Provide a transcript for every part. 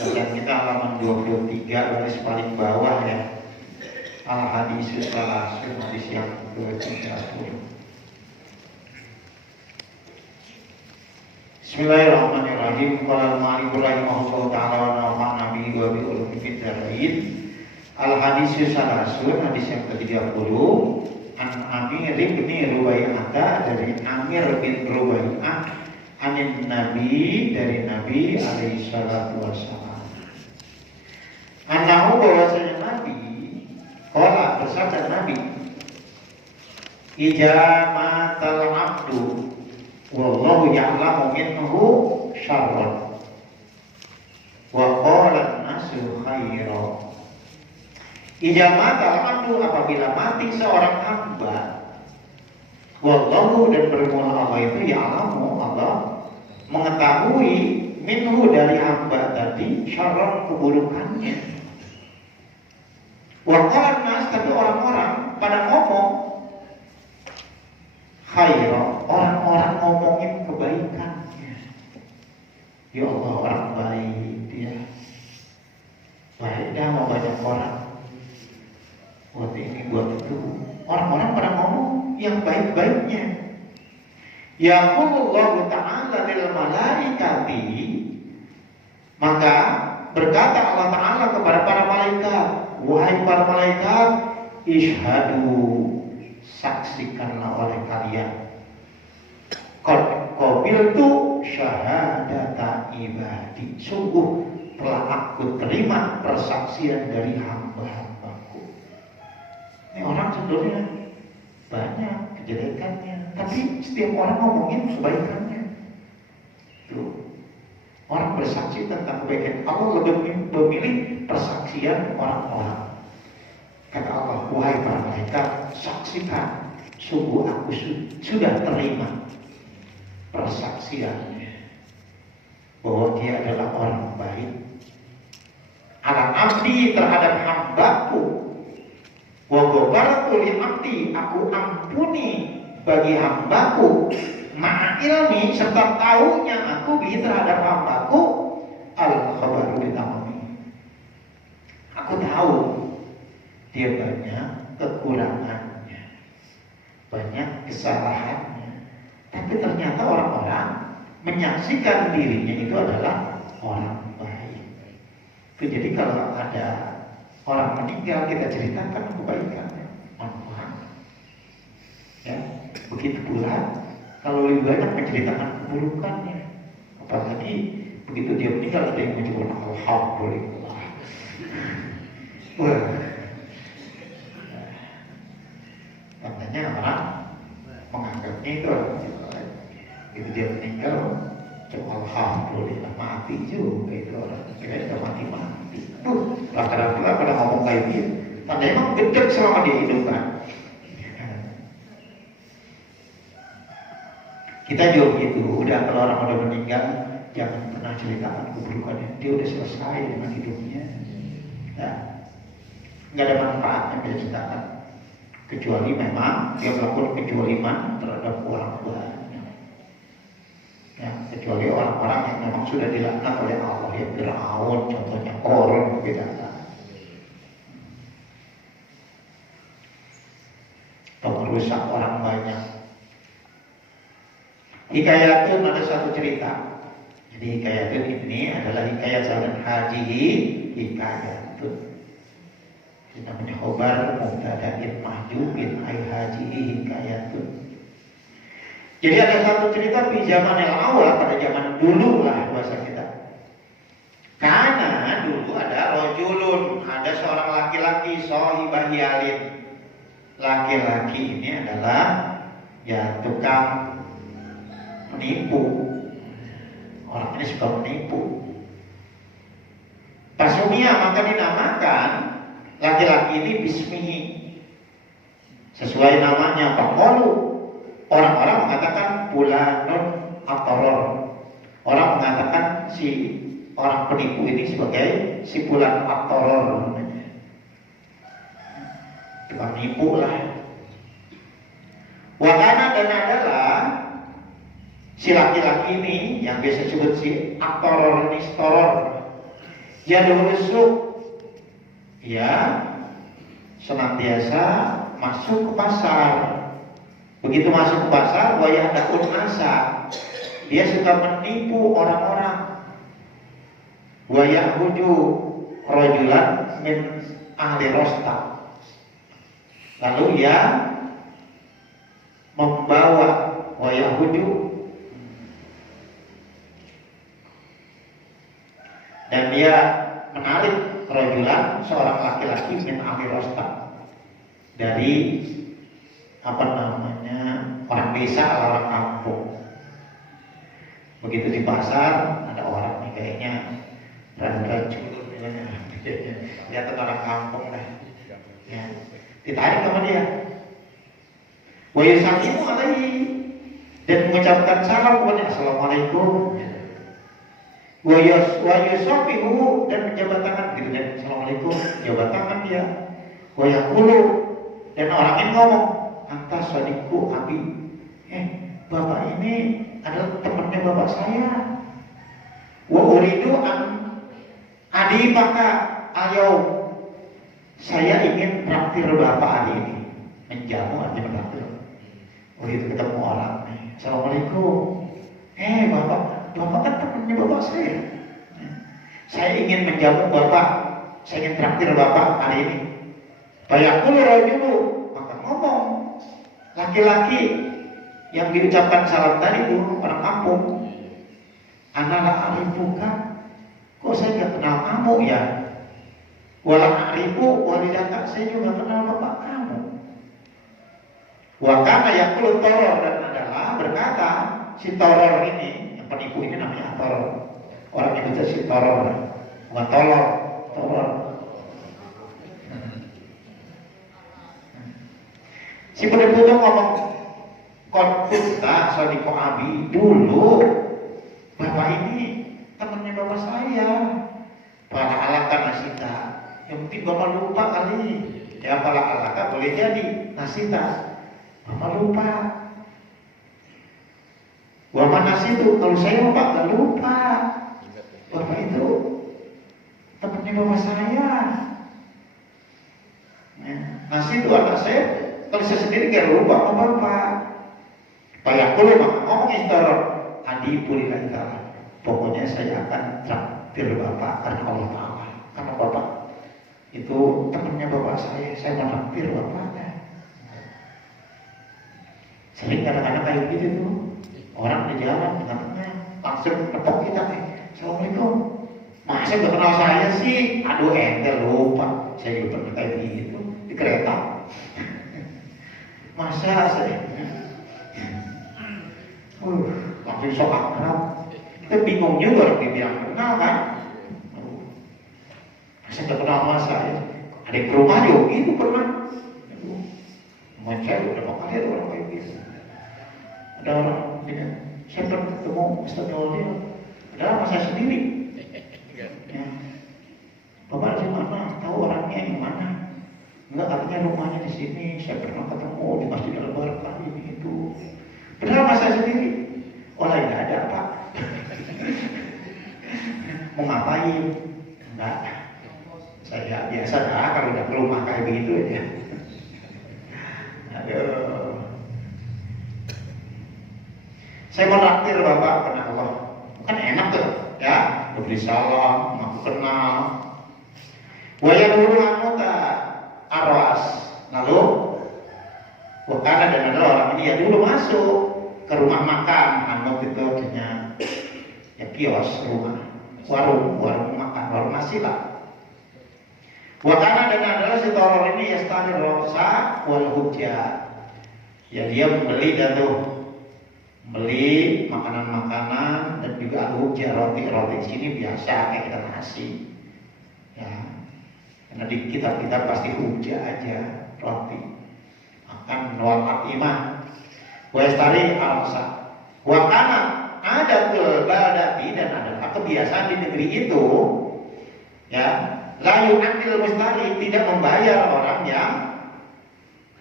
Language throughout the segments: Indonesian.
Bacaan kita halaman 23 garis paling bawah ya. Al-Hadisus Salasun, hadis yang ke-30. Bismillahirrahmanirrahim. Qala al-Ma'alif rahimahullah ta'ala wa nafa'na bihi wa bi ulumi fid dharain. Al-Hadisus Salasun, hadis yang ke-30. An Amir bin Rubaiyah, dari Amir bin Rubaiyah, anin Nabi, dari Nabi alaihi salatu wassalam. Anahu, bahwasanya Nabi qala, bersabda Nabi, Ija matal abdu wallahu ya'lamu minhu syarran wa qala nasu khairan. Ija matal abdu, apabila mati seorang hamba, wallahu, dan bermula Allah itu ya'lamu, Allah mengetahui, minhu, dari hamba tadi, syarran, keburukannya. Waqalan nas, tapi orang-orang pada ngomong khairan, orang-orang ngomongin kebaikannya. Ya Allah, orang baik dia. Baik dah mau banyak orang. Buat ini, buat itu. Orang-orang pada ngomong yang baik-baiknya. Yaqulullahu ta'ala lil malaikati, maka berkata Allah Ta'ala kepada para malaikat, wahai para malaikat, ishadu, saksikanlah oleh kalian, qad qabiltu syahadata ibadi, sungguh telah aku terima persaksian dari hamba-hambaku. Ini orang sebetulnya banyak kejelekannya, tapi setiap orang ngomongin kebaikannya. Tuh. Orang bersaksi tentang kebaikan Allah lebih memilih persaksian orang-orang. Kata Allah, wahai para malaikat, saksikan, sungguh aku sudah terima persaksiannya bahwa dia adalah orang baik. Ala abdi, terhadap hambaku, wa ghafartu li abdi, aku ampuni bagi hambaku, ma'a ilmi, serta tahunya aku bi terhadap hambaku, al-khabaru bitamami, aku tahu dia banyak kekurangannya, banyak kesalahannya, tapi ternyata orang-orang menyaksikan dirinya itu adalah orang baik. Itu jadi kalau ada orang meninggal, kita ceritakan kebaikannya, manfaat. Ya, begitu pula kalau lebih banyak menceritakan keburukannya, apalagi begitu dia meninggal ada yang mengucapkan alhamdulillah. Wah, katanya orang menganggapnya itu orang begitu dia meninggal, alhamdulillah, mati juga itu orang, kira sudah mati. Kadang-kadang pada ngomong kayak gitu, tanda emang gedek selama dia hidup kan. Kita juga begitu, udah kalau orang udah meninggal, jangan pernah ceritakan keburukannya. Dia udah selesai dengan hidupnya. Ya, nggak ada manfaatnya dia ceritakan, kecuali memang dia melakukan kezaliman terhadap orang tuanya. Ya, kecuali orang-orang yang memang sudah dilaknat oleh Allah, ya Fir'aun, contohnya Qarun, beda. Merusak orang banyak. Hikayatun, ada satu cerita. Jadi hikayatun ini adalah hikayat jalan hajihi, hikayatun. Ini namanya khobar mubtada'in mahjubin ay hajihi hikayatun. Jadi ada satu cerita di zaman yang awal, pada zaman dulu lah bahasa kita. Karena dulu ada rojulun, ada seorang laki-laki sohibah yalin. Laki-laki ini adalah ya tukang menipu. Orang ini suka menipu. Tasumia, maka dinamakan laki-laki ini bismihi, sesuai namanya. Pakolu, orang-orang mengatakan fulanun atoror. Orang mengatakan si orang penipu ini sebagai si fulan atoror. Tukang nipu lah. Wakana, dan adalah si laki-laki ini yang biasa disebut si aktoror ini, storor. Yadkhulu suq, ya senantiasa masuk ke pasar. Begitu masuk ke pasar, wa yahda'un nasa, dia suka menipu orang-orang. Wa ya'budu rajulan min ahli rosta, lalu ia membawa wa ya'budu, dan dia menarik rajulan, seorang laki-laki min ahli rosta, dari orang desa, orang kampung. Begitu di pasar ada orang nih kayaknya rada culun, lihat orang kampung dah, ya, ditarik sama dia. Wa yusallimu alaihi, dan mengucapkan salam kepada assalamualaikum. Wa yusafihu, dan menjabat tangan gitu kan, assalamualaikum, jabat tangan dia. Wa yaqulu, dan orang ini ngomong, anta sadiku abi, bapak ini adalah temannya bapak saya. Wa uridu an adi maka ayo, saya ingin traktir bapak hari ini, menjamu artinya menraktir. Oh itu ketemu orang nih, assalamualaikum, bapak kan temannya bapak saya ingin menjamu bapak, saya ingin traktir bapak hari ini. Bayakul rajulu, maka ngomong laki-laki yang diucapkan salam tadi itu orang kampung, ana la arifuka, kok saya nggak kenal kamu ya? Wala arifu walidaka, saya juga kenal bapak kamu. Wa kana yaqulu toror, dan adalah berkata si toror ini, yang penipu ini namanya toror. Orang yang baca si toror, bukan tolor, toror. Si penipu itu ngomong, konfutta sodiko abi, dulu bapak ini temannya bapak saya. Pala alaka nasita, yang mungkin bapak lupa kali. Ya pala alaka boleh jadi nasita, bapak lupa. Bapak nasi itu, kalau saya bapak gak lupa, bapak itu temannya bapak saya. Nasi itu anak saya, kalau saya sendiri gak lupa sama bapak. Bayakulu, maka ngomong istaror adi pulilah ta'ala, pokoknya saya akan traktir bapak karena Allah Ta'ala, karena bapak itu temannya bapak saya mau traktir bapaknya. Sering kadang-kadang kayak gitu tuh, orang di jalan di tengah langsung nepok kita, assalamualaikum, masa gak kenal saya sih, aduh ente lupa, saya juga pernah kayak gitu di kereta. Masa saya langsung sok akrab, kita bingung juga dia bilang kenal kan. Masa gak kenal sama saya, ada ke rumah juga gitu pernah. Saya udah berapa kali ada orang kayak gitu. Ada orang dengan saya pernah ketemu Ustaz Yolil, padahal sama saya sendiri. Ya. Bapak di mana? Tahu orangnya yang mana? Enggak, katanya rumahnya di sini. Saya pernah ketemu di Masjid Al-Barakah ini itu. Padahal sama saya sendiri. Oh lain nggak ada Pak. Mau ngapain? Enggak. Saya biasa dah kalau udah ke rumah kayak begitu aja. Aduh. Saya mau traktir bapak karena Allah. Kan enak tuh, ya. Beri salam, aku kenal. Waya dulu anggota arwas. Lalu, wakana dan ada orang ini ya dulu masuk ke rumah makan, anggap itu artinya ya kios rumah, warung makan, warung nasi lah. Wakana dan adalah si toror ini ya standar rosa wal hujjah. Ya dia membeli dan tuh beli makanan-makanan dan juga hujjah, roti di sini biasa kayak kita nasi. Ya. Karena di kitab-kitab pasti hujjah aja roti. Makan wal atimah. Wa yastari al-sa. Wa kana ada baldati, dan adalah kebiasaan di negeri itu ya, la yu'adil mustari, tidak membayar orang yang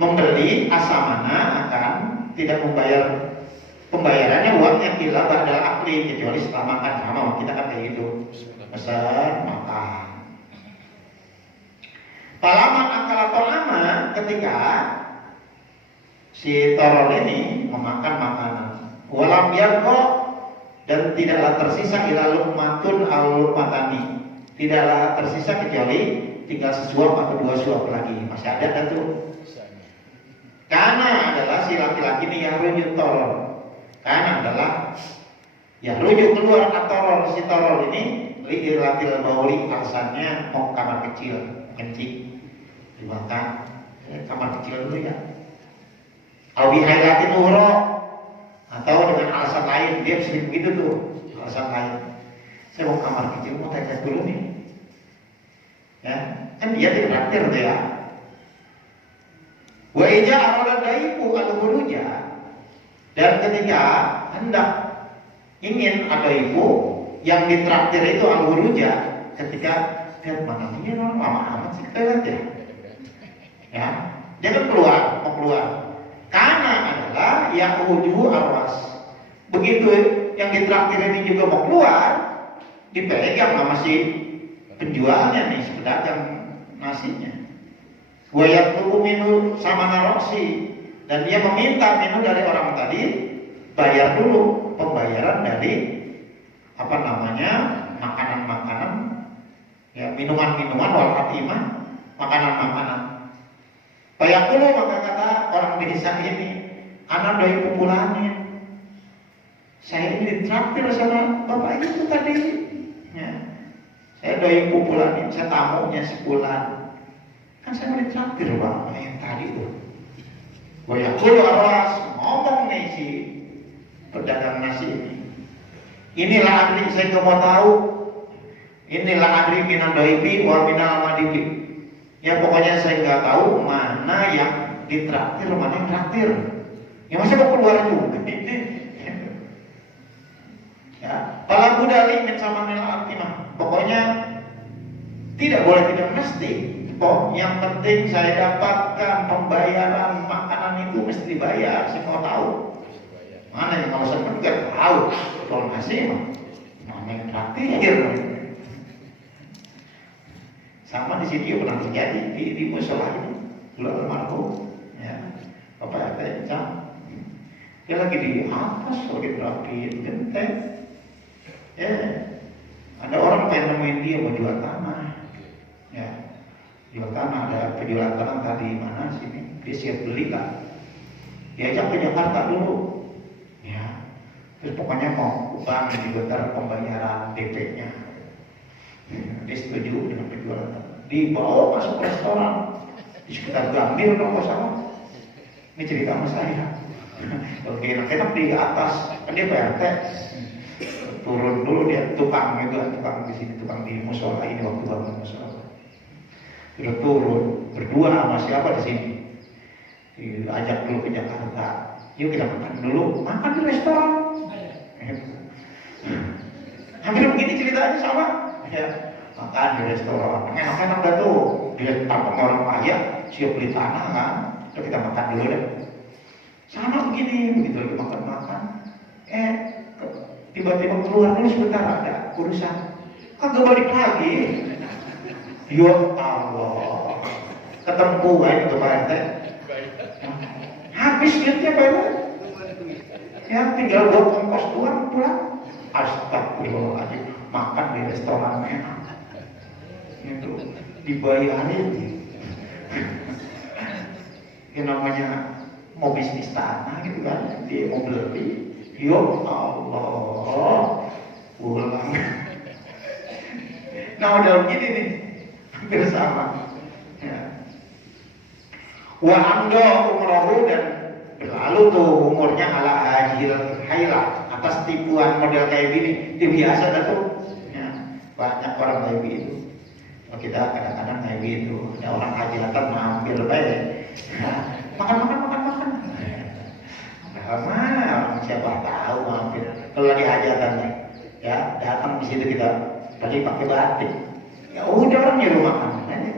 membeli asamana, akan tidak membayar pembayarannya uangnya kila badal akli, kecuali setelah makan sama kita kan kayak gitu. pesan makan. Palaman akal ta'ama, ketika si torol ini memakan makanan, walam yarqa, dan tidaklah tersisa ila luqmatun aw luqmatani, tidaklah tersisa kecuali tinggal sesuap atau 2 suap lagi, masih ada kan tuh. Karena adalah si laki-laki ini yang rujuk torol, karena adalah ya rujuk keluar atorol, si torol ini li'iratil bauli, alasannya mau kamar kecil kencing dimakan, kamar kecil dulu ya. Albi haylatin uhro, atau dengan alasan lain, dia sering begitu tuh, alasan lain. Saya mau kamar kecil, mau tanya dulu nih. Ya, kan dia tidak traktir tuh ya. Wa ija arada daifu al-khuruja, dan ketika hendak ingin ada ibu yang ditraktir itu al-khuruja, ketika lihat mana dia lama amat sih kita lihat ya. Ya, dia kan keluar, mau keluar. Karena adalah yang ujuhu arwas. Begitu yang ditraktir ini juga mau keluar, dipegang sama si penjualnya nih, si pedagang nasinya. Wayak tubuh minum sama naroksi, dan dia meminta minum dari orang tadi, bayar dulu pembayaran dari apa namanya makanan-makanan, ya minuman-minuman wal fatimah, makanan-makanan. Bayar dulu, maka kata orang desa ini, anak doi populanin, saya ini ditraktir sama bapak itu tadi, ya. Saya doi populanin, saya tamunya sebulan. Kan saya mau ditraktir bang, yang tadi itu. Bayar dulu awas, ngomong nih si pedagang nasi ini. Inilah adri, saya nggak mau tahu. Inilah adri minan doibi wa minal madibi. Ya pokoknya saya nggak tahu mana yang ditraktir, mana yang traktir. Ya masa mau keluar juga ini. Ya, pala budali min sama nil altimah. Pokoknya tidak boleh, tidak mesti. Yang penting saya dapatkan pembayaran makanan itu mesti dibayar. Saya mau tahu. Mana yang kalau saya nggak tahu, kalau ngasih mana yang traktir. Sama di sini pernah terjadi di musola ini, dulu almarhum, ya, bapak RT Cang, dia lagi di atas, lagi terapi genteng, ya, ada orang pengen nemuin dia mau jual tanah, ya, jual tanah, ada penjualan tanah tadi mana sini, dia siap beli lah, diajak ke Jakarta dulu, ya, terus pokoknya mau bank dibentar pembayaran DP-nya. Dia setuju dengan penjualan, dibawa masuk restoran di sekitar Gambir kalau nggak salah. Ini cerita sama saya. Oke, enak di atas kan dia PRT, turun dulu dia tukang juga, tukang di sini, tukang di musola ini waktu bangun musola. Sudah turun berdua sama siapa di sini, diajak dulu ke Jakarta. Yuk kita makan dulu, makan di restoran. Hampir begini ceritanya sama. Ya, makan di restoran, enak-enak dah tuh. Dia tampang orang kaya, siap beli tanah kan, udah kita makan dulu deh. Sama begini, begitu lagi makan-makan, tiba-tiba keluar dulu sebentar ada urusan, kagak balik lagi. Ya Allah, ketemu kan itu Pak RT, habis duitnya banyak, ya tinggal buat ongkos pulang. Astagfirullahaladzim, makan di restoran enak, itu dibayarin. Ini namanya mau bisnis tanah gitu kan, dia mau beli, ya Allah, pulang. Nah udah begini nih, hampir sama. Ya. Wa amdo umrohu, dan berlalu tuh umurnya ala hajil haylah, atas tipuan model kayak gini. Itu biasa dah tuh, ya, banyak orang kayak gitu. Kalau kita kadang-kadang kayak gitu, ada orang hajatan mampir baik, makan. Mana orang siapa tahu mampir. Kalau lagi hajatan nih, ya datang di situ kita lagi pakai batik, ya udah orang nyuruh makan aja.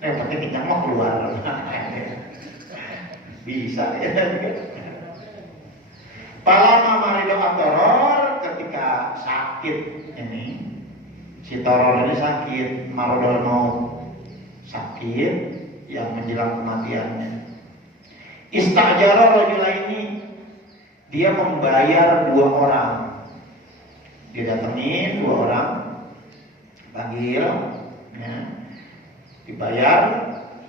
Nah pakai kenyang mau keluar, bisa ya. Palama marido atoror, ketika ketika sakit ini, si Toror ini sakit, maradul maut, sakit yang menjelang kematiannya. Istajara rajulaini, dia membayar 2 orang. Dia datengin 2 orang, panggil, ya, dibayar,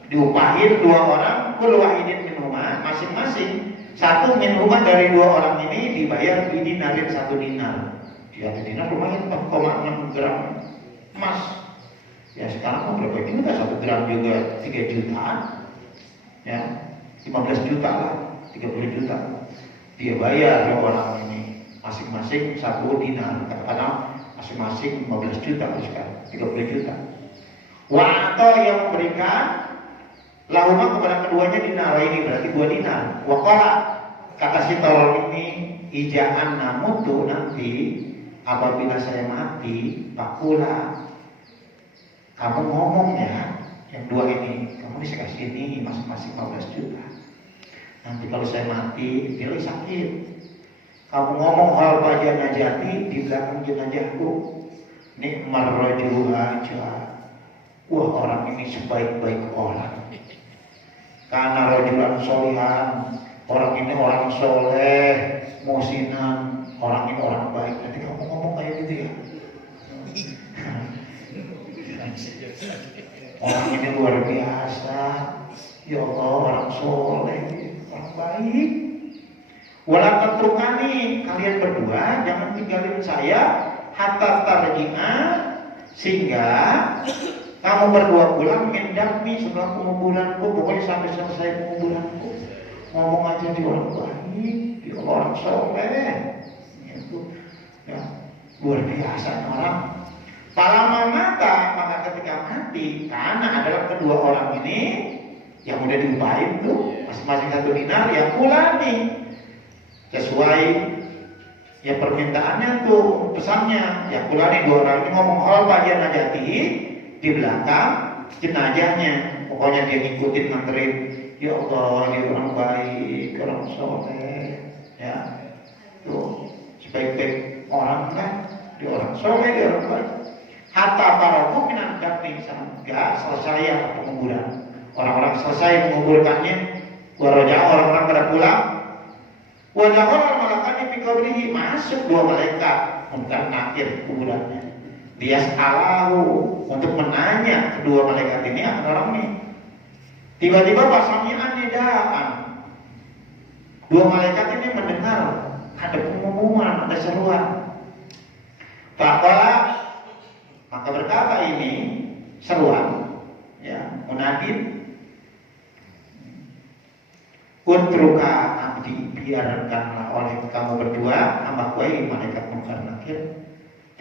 diupahin 2 orang, kul wahidin minhuma, masing-masing satu minhuma dari 2 orang ini dibayar dinarin 1 dinar. Ya, dinar lumayan 4,6 gram emas. Ya sekarang berapa ini? 1 gram juga 3 jutaan. Ya, 15 juta lah, 30 juta. Dia bayar 2 orang ini masing-masing 1 dinar. Katakanlah masing-masing 15 juta sekarang, 30 juta. Wa atau yang memberikan lahuma kepada keduanya dinar, ini berarti 2 dinar. Waqala, kata si Toror ini, ija'an namutu, nanti apabila saya mati, pakula, kamu ngomong ya, yang 2 ini, kamu bisa kasih ini masing-masing 15 juta. Nanti kalau saya mati, dia lagi sakit, kamu ngomong hal bagian najati di belakang jenazahku, nikmar rajulu aja. Wah, orang ini sebaik-baik orang. Karena rajulan solihan, orang ini orang soleh, musinan, orang ini orang baik. Nanti kamu ngomong kayak gitu ya. Orang ini luar biasa. Ya Allah, orang soleh, orang baik. Walau tentrukani, kalian berdua jangan tinggalin saya hatta tarji'a, sehingga kamu berdua pulang mendakmi setelah penguburanku, pokoknya sampai selesai penguburanku. Ngomong aja di orang baik, di orang soleh, itu ya luar biasa orang. Palama mata, maka ketika mati, karena adalah kedua orang ini yang udah diupahin tuh masing-masing 1 dinar, ya pulani sesuai ya permintaannya tuh, pesannya ya pulani 2 orang ini ngomong hal bagian najati di belakang jenazahnya, pokoknya dia ngikutin nganterin, ya Allah dia orang baik, orang soleh, ya tuh sebaik-baik orang kan, dia orang soleh, dia orang baik. Hatta para mu'minan daping sampai selesai yang penguburan, orang-orang selesai menguburkannya, waraja orang-orang pada pulang, wajah orang malaikat di qabrihi, masuk 2 malaikat untuk nakir kuburannya. Dia salahu untuk menanya kedua malaikat ini akan orang ini. Tiba-tiba pasangnya anidaan. 2 malaikat ini mendengar ada pengumuman, ada seruan. Faqala, maka berkata ini seruan, ya, munadin, utruka abdi, biarkanlah oleh kamu berdua hambaku, malaikat munkar nakir,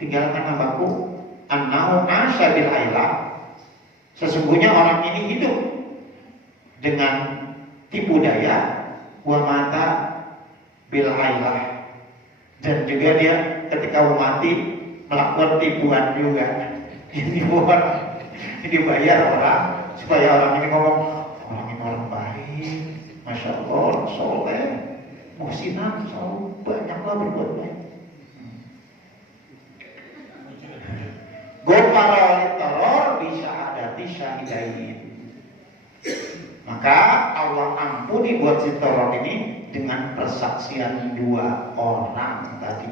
tinggalkan hambaku, annahu asya bil ailah, sesungguhnya orang ini hidup dengan tipu daya, wa mata bil ailah, dan juga dia ketika mati melakukan tipuan juga. Ini dibayar orang supaya orang ini ngomong, orang ini orang baik, masya Allah, orang soleh, muhsinan, selalu banyaklah berbuat baik. Gopara Toror bisa adati syahidain. Maka Allah ampuni buat si Toror ini dengan persaksian 2 orang tadi.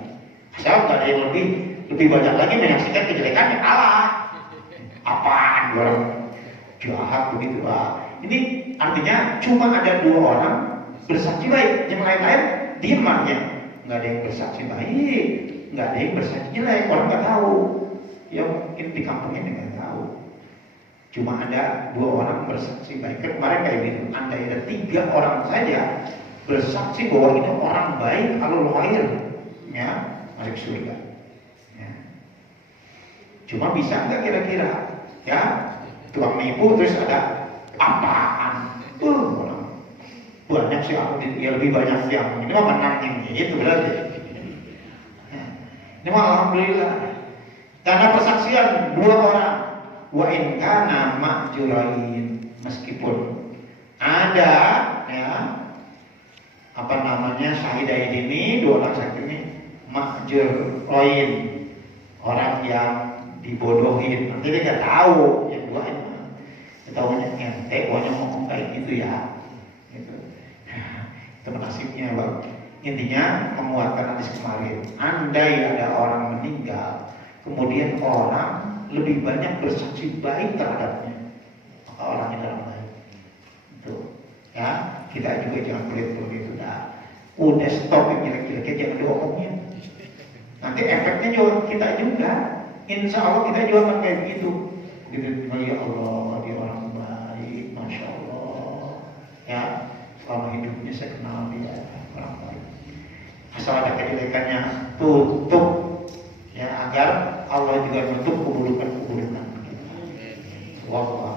Asal nggak ada yang lebih banyak lagi menyaksikan kejelekannya, Allah apaan orang jahat begitu lah. Ini artinya cuma ada 2 orang bersaksi baik, yang lain-lain diam aja, nggak ada yang bersaksi baik, nggak ada yang bersaksi jelek, orang nggak tahu. Ya mungkin di kampungnya nggak tahu. Cuma ada 2 orang bersaksi baik. Kemarin kayak gitu, andai ada 3 orang saja bersaksi bahwa ini orang baik, alul khair, ya masuk surga. Ya. Cuma bisa nggak kira-kira? Ya, tukang nipu terus ada apaan? Orang banyak sih, ya lebih banyak yang ini mah menang ini, itu berarti. Ya. Ini mah alhamdulillah. Karena persaksian 2 orang, wa in kana ma'jurain, meskipun ada ya apa namanya syahidain ini, 2 orang saksi ini majruin, orang yang dibodohin. Nanti dia nggak tahu yang dua ini. Tahunya ente, pokoknya ngomong kayak gitu ya. Gitu. Itu nasibnya bang. Intinya menguatkan hadis kemarin. Andai ada orang meninggal, kemudian orang lebih banyak bersaksi baik terhadapnya, maka orangnya dalam baik. Itu ya, kita juga jangan pelit-pelit itu dah. Udah stop yang jelek-jeleknya, jangan diomongin. Nanti efeknya juga kita juga. Insya Allah kita juga akan kayak begitu. Begitu, ya Allah, dia orang baik, masya Allah. Ya, selama hidupnya saya kenal dia orang baik. Asal ada kejelekannya, tutup. Ya, agar Allah juga menutup keburukan-keburukan kita. Wallahu